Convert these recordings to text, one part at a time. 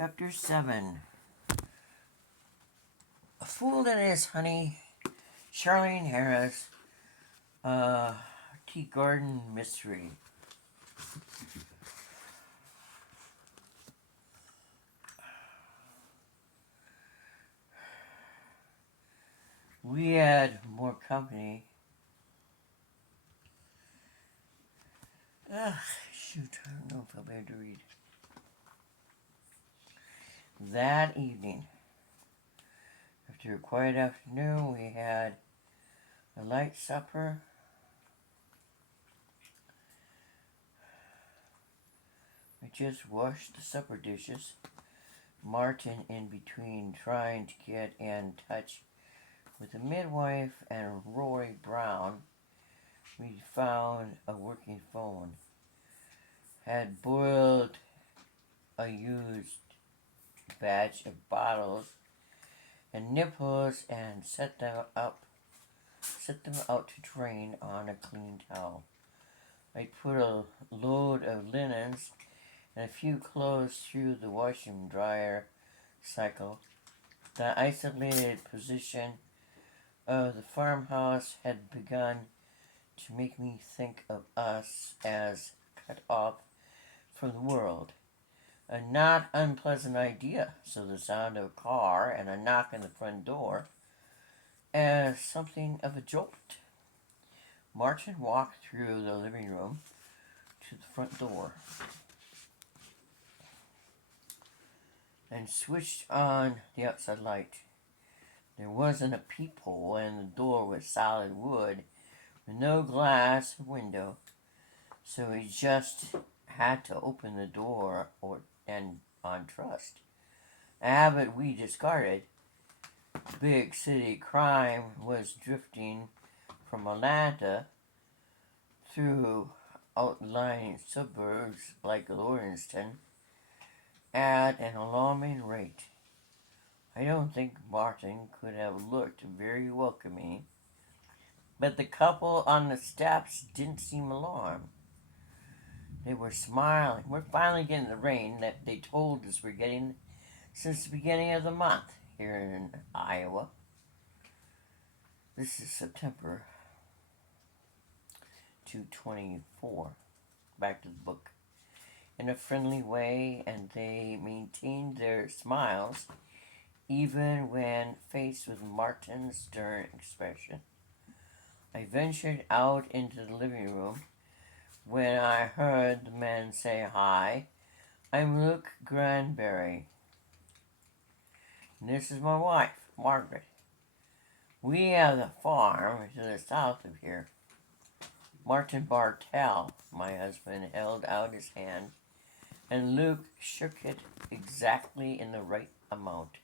Chapter 7. A Fool and His Honey, Charlene Harris, Tea Garden Mystery. We had more company. Shoot, I don't know if I'll be able to read. That evening, after a quiet afternoon, we had a light supper. We just washed the supper dishes. Martin in between trying to get in touch with the midwife and Roy Brown. We found a working phone. Had boiled a used batch of bottles and nipples and set them out to drain on a clean towel. I put a load of linens and a few clothes through the washing dryer cycle. The isolated position of the farmhouse had begun to make me think of us as cut off from the world. A not unpleasant idea, so the sound of a car and a knock on the front door as something of a jolt. Martin walked through the living room to the front door and switched on the outside light. There wasn't a peephole, and the door was solid wood with no glass window, so he just had to open the door and on trust. A habit we discarded. Big city crime was drifting from Atlanta through outlying suburbs like Lawrencetown at an alarming rate. I don't think Martin could have looked very welcoming, but the couple on the steps didn't seem alarmed. They were smiling. We're finally getting the rain that they told us we're getting since the beginning of the month here in Iowa. This is September 2/24. Back to the book. In a friendly way, and they maintained their smiles even when faced with Martin's stern expression. I ventured out into the living room when I heard the men say, "Hi, I'm Luke Granberry. And this is my wife, Margaret. We have the farm to the south of here." Martin Bartell, my husband, held out his hand, and Luke shook it exactly in the right amount.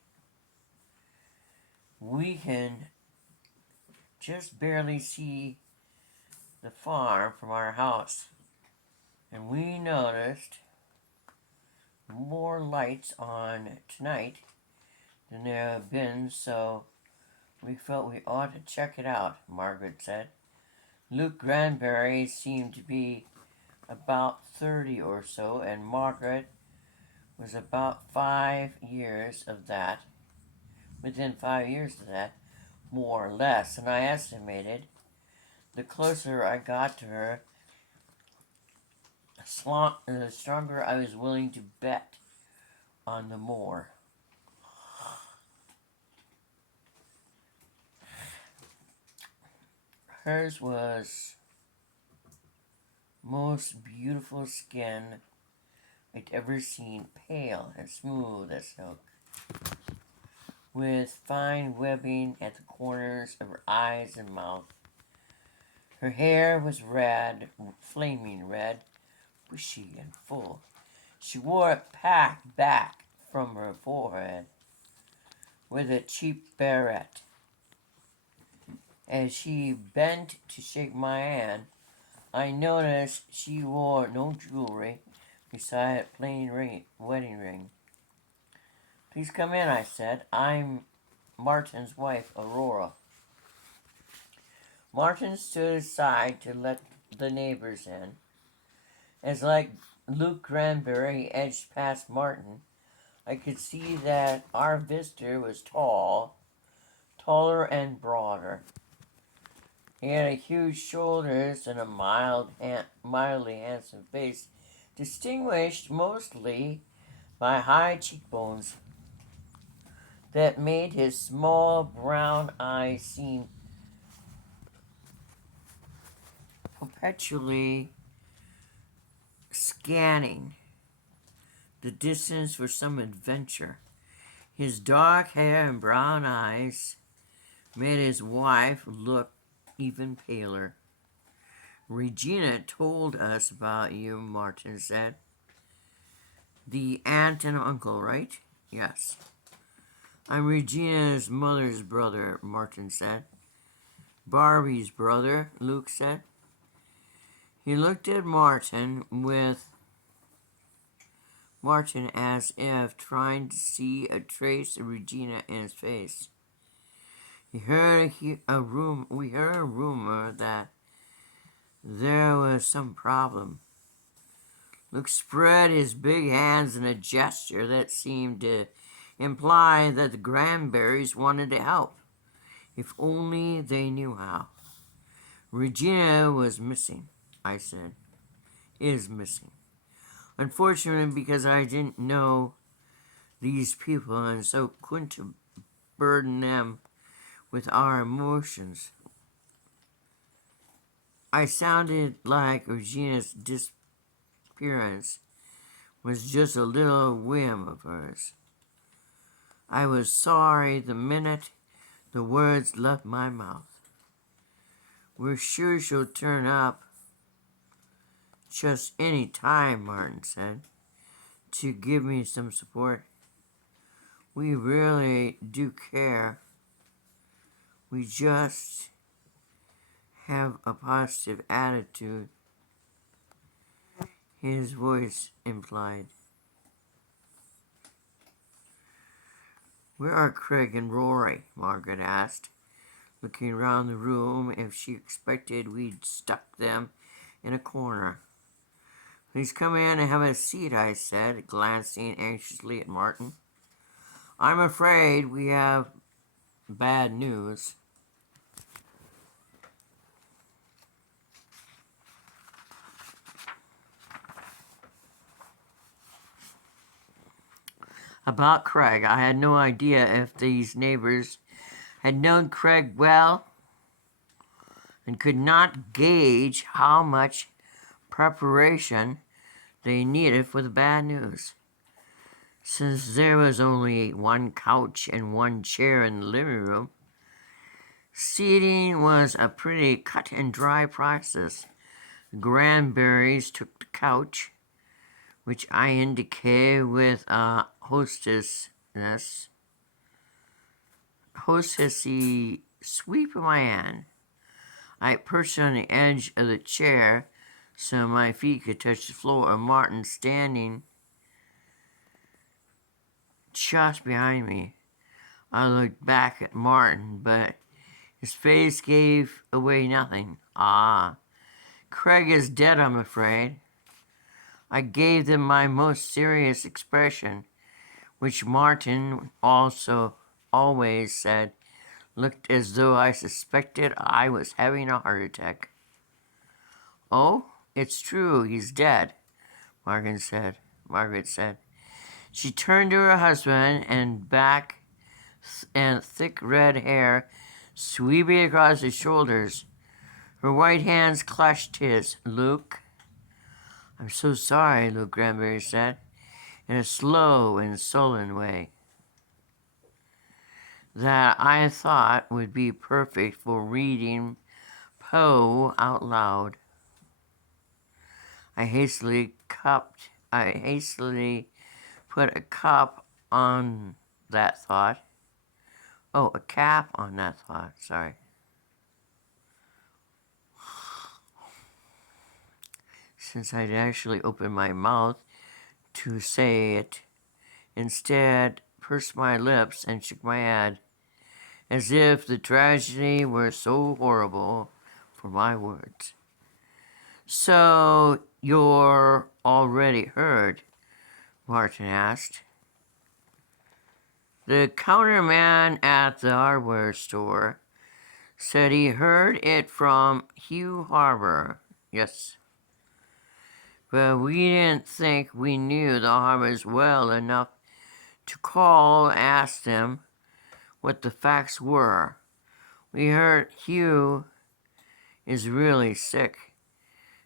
We can just barely see the farm from our house, and we noticed more lights on tonight than there have been, so we felt we ought to check it out, Margaret said. Luke Granberry seemed to be about 30 or so, and Margaret was about 5 years of that, within 5 years of that, more or less, and I estimated. The closer I got to her, the stronger I was willing to bet on the more. Hers was most beautiful skin I'd ever seen, pale and smooth as silk, with fine webbing at the corners of her eyes and mouth. Her hair was red, flaming red, bushy and full. She wore it packed back from her forehead with a cheap beret. As she bent to shake my hand, I noticed she wore no jewelry beside a plain wedding ring. "Please come in," I said. "I'm Martin's wife, Aurora." Martin stood aside to let the neighbors in. As like Luke Granberry edged past Martin, I could see that our visitor was taller and broader. He had a huge shoulders and a mildly handsome face, distinguished mostly by high cheekbones that made his small brown eyes seem perpetually scanning the distance for some adventure. His dark hair and brown eyes made his wife look even paler. Regina told us about you, Martin said. The aunt and uncle, right? Yes. I'm Regina's mother's brother, Martin said. Barbie's brother, Luke said. He looked at Martin as if trying to see a trace of Regina in his face. We heard a rumor that there was some problem. Luke spread his big hands in a gesture that seemed to imply that the Granberries wanted to help, if only they knew how. Regina was missing, I said. Is missing. Unfortunately, because I didn't know these people and so couldn't burden them with our emotions. I sounded like Regina's disappearance was just a little whim of hers. I was sorry the minute the words left my mouth. We're sure she'll turn up just any time, Martin said, to give me some support. We really do care. We just have a positive attitude, his voice implied. Where are Craig and Rory? Margaret asked, looking around the room if she expected we'd stuck them in a corner. Please come in and have a seat, I said, glancing anxiously at Martin. I'm afraid we have bad news. About Craig, I had no idea if these neighbors had known Craig well and could not gauge how much preparation they needed for the bad news. Since there was only one couch and one chair in the living room, seating was a pretty cut and dry process. The Granberries took the couch, which I indicated with a hostessy sweep of my hand. I perched on the edge of the chair so my feet could touch the floor, and Martin standing just behind me. I looked back at Martin, but his face gave away nothing. Ah, Craig is dead, I'm afraid. I gave them my most serious expression, which Martin also always said looked as though I suspected I was having a heart attack. Oh, it's true, he's dead, Margaret said. She turned to her husband, and back and thick red hair sweeping across his shoulders. Her white hands clutched his. Luke? I'm so sorry, Luke Granberry said, in a slow and sullen way that I thought would be perfect for reading Poe out loud. I hastily put a cup on that thought. Oh, a cap on that thought, sorry. Since I'd actually opened my mouth to say it, instead pursed my lips and shook my head, as if the tragedy were so horrible for my words. So, you're already heard? Martin asked. The counterman at the hardware store said he heard it from Hugh Harbor. Yes. But we didn't think we knew the Harbors well enough to call and ask them what the facts were. We heard Hugh is really sick,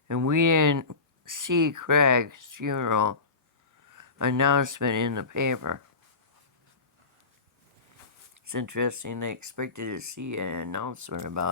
and we didn't see Craig's funeral announcement in the paper. It's interesting, they expected to see an announcement about